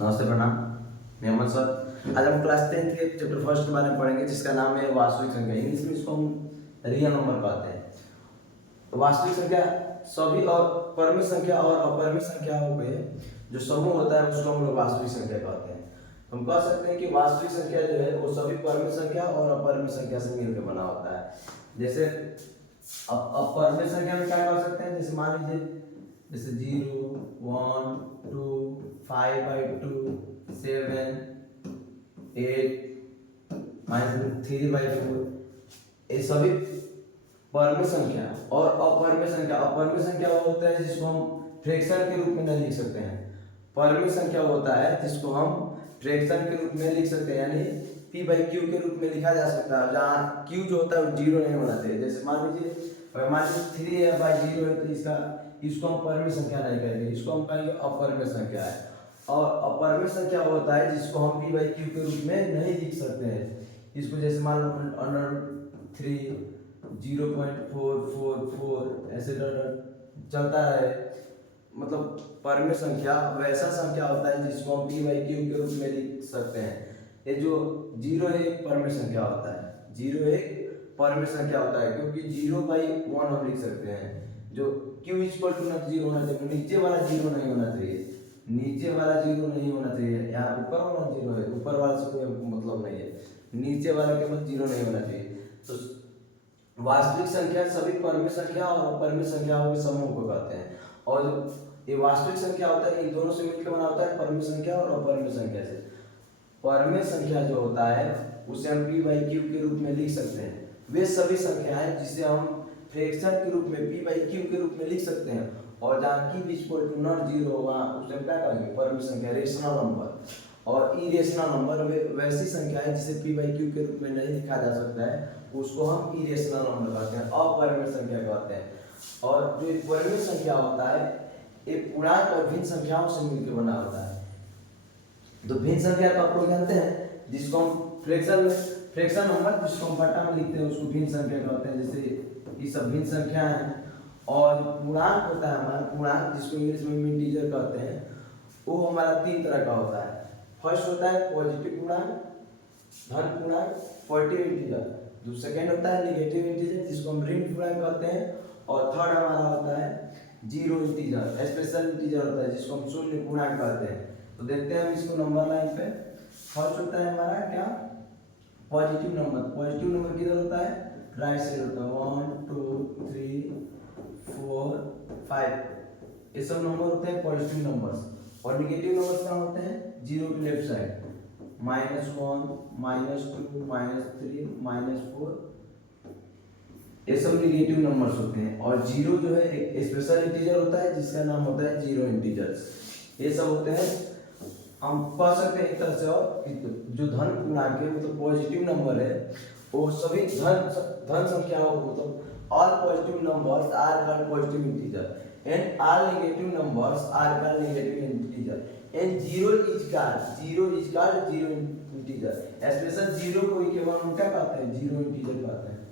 नमस्ते, प्रणाम। मैं अमन सर। आज हम क्लास 10th के चैप्टर फर्स्ट के बारे में पढ़ेंगे, जिसका नाम है वास्तविक संख्या। इंग्लिश में इसको हम रियल नंबर कहते हैं। तो वास्तविक संख्या सभी और परिमित संख्या और अपरिमित संख्याओं के जो समूह होता है उसको हम लोग वास्तविक संख्या कहते हैं। हम कह सकते हैं कि वास्तविक संख्या जो है वो सभी परिमित संख्या और अपरिमित संख्या से मिलकर बना होता है। जैसे अपरिमित संख्या में क्या कर सकते हैं, जैसे मान लीजिए जैसे 0, 1, 2, 5/2, 7, 8, -3/4, ये सभी परिमित संख्या। और अपरिमित संख्या वो होता है जिसको हम फ्रैक्शन के रूप में नहीं लिख सकते हैं। परिमित संख्या होता है जिसको हम फ्रैक्शन के रूप में लिख सकते हैं, यानी p/q के रूप में लिखा जा सकता है, जहाँ q जो होता है वो 0 नहीं होना चाहिए। जैसे मान लीजिए 3/0 है, तो इसको हम परिमित संख्या नहीं कहेंगे, इसको हम कहेंगे अपरिमित संख्या है। और अपरिमित संख्या होता है जिसको हम p/q के रूप में नहीं लिख सकते हैं। इसको जैसे मान लो √3, 0.444 ऐसे चलता है। मतलब परिमित संख्या वैसा संख्या होता है जिसको हम p/q के रूप में लिख सकते हैं। ये जो 0 एक परिमित संख्या होता है, 0 एक परिमित संख्या होता है, क्योंकि 0/1 हम लिख सकते हैं। जो q = 0 होना चाहिए, नीचे वाला 0 नहीं होना चाहिए, नीचे वाला 0 नहीं होना चाहिए। यहाँ ऊपर वाला 0 है, ऊपर वाला से कोई मतलब नहीं है, नीचे वाला केवल 0 नहीं होना चाहिए। तो वास्तविक संख्या सभी परिमित संख्या और अपरिमित संख्याओं के समूह को कहते हैं। और जो ये वास्तविक संख्या होता है, इन दोनों से मिलकर बना होता है परिमित संख्या और अपरिमित संख्या से। परिमित संख्या जो होता है उसे हम p/q के रूप में लिख सकते हैं। वे सभी संख्याएं जिसे हम फ्रैक्शन के रूप में p/q के रूप में लिख सकते हैं, और जहाँ q = 0 होगा उसे हम क्या कहेंगे, परिमित संख्या, रेशनल नंबर। और इरेशनल नंबर वैसी संख्या है जिसे p/q के रूप में नहीं लिखा जा सकता है, उसको हम इरेशनल नंबर कहते हैं, अपरिमित संख्या कहते हैं। और जो परिमित संख्या होता है ये पूर्णांक और भिन्न संख्याओं से मिलकर बना होता है। तो भिन्न संख्या तो आप लोग जानते हैं, जिसको हम फ्रैक्शन नंबर जिसको हम बटा में लिखते हैं उसको भिन्न संख्या कहते हैं। जैसे ये सब भिन्न संख्या है। और पूर्णांक होता है हमारा, पूर्णांक जिसको इंग्लिश में इंटीजर कहते हैं, वो हमारा 3 तरह का होता है। फर्स्ट होता है पॉजिटिव पूर्णांक, धन पूर्णांक, पॉजिटिव इंटीजर। जो सेकेंड होता है नेगेटिव इंटीजर, जिसको हम ऋण पूर्णांक कहते हैं। और थर्ड हमारा होता है जीरो इंटीजर, स्पेशल इंटीजर होता है, जिसको हम शून्य पूर्णांक कहते हैं। तो देखते हैं हम इसको नंबर लाइन पे। फर्स्ट होता है हमारा क्या, पॉजिटिव नंबर। पॉजिटिव नंबर किधर होता है, राइट साइड होता है, 1, 2, 3, 4, 5, ये सब नंबर होते हैं पॉजिटिव नंबर्स। और नेगेटिव नंबर्स क्या होते हैं, 0 की लेफ्ट साइड, -1, -2, -3, -4, ये सब नेगेटिव नंबर्स होते हैं। और 0 जो है एक स्पेशल इंटीजर होता है जिसका नाम होता है जीरो इंटीजर्स। ये सब होते हैं, हम कह सकते हैं एक तरह से। और जो धन पूर्णांक है मतलब पॉजिटिव नंबर है, वो सभी धन संख्याओं को, मतलब all positive numbers are called positive integer and all negative numbers are called negative integer and zero is called zero integer. Special zero को केवल हम क्या कहते हैं, जीरो इंटीजर कहते हैं।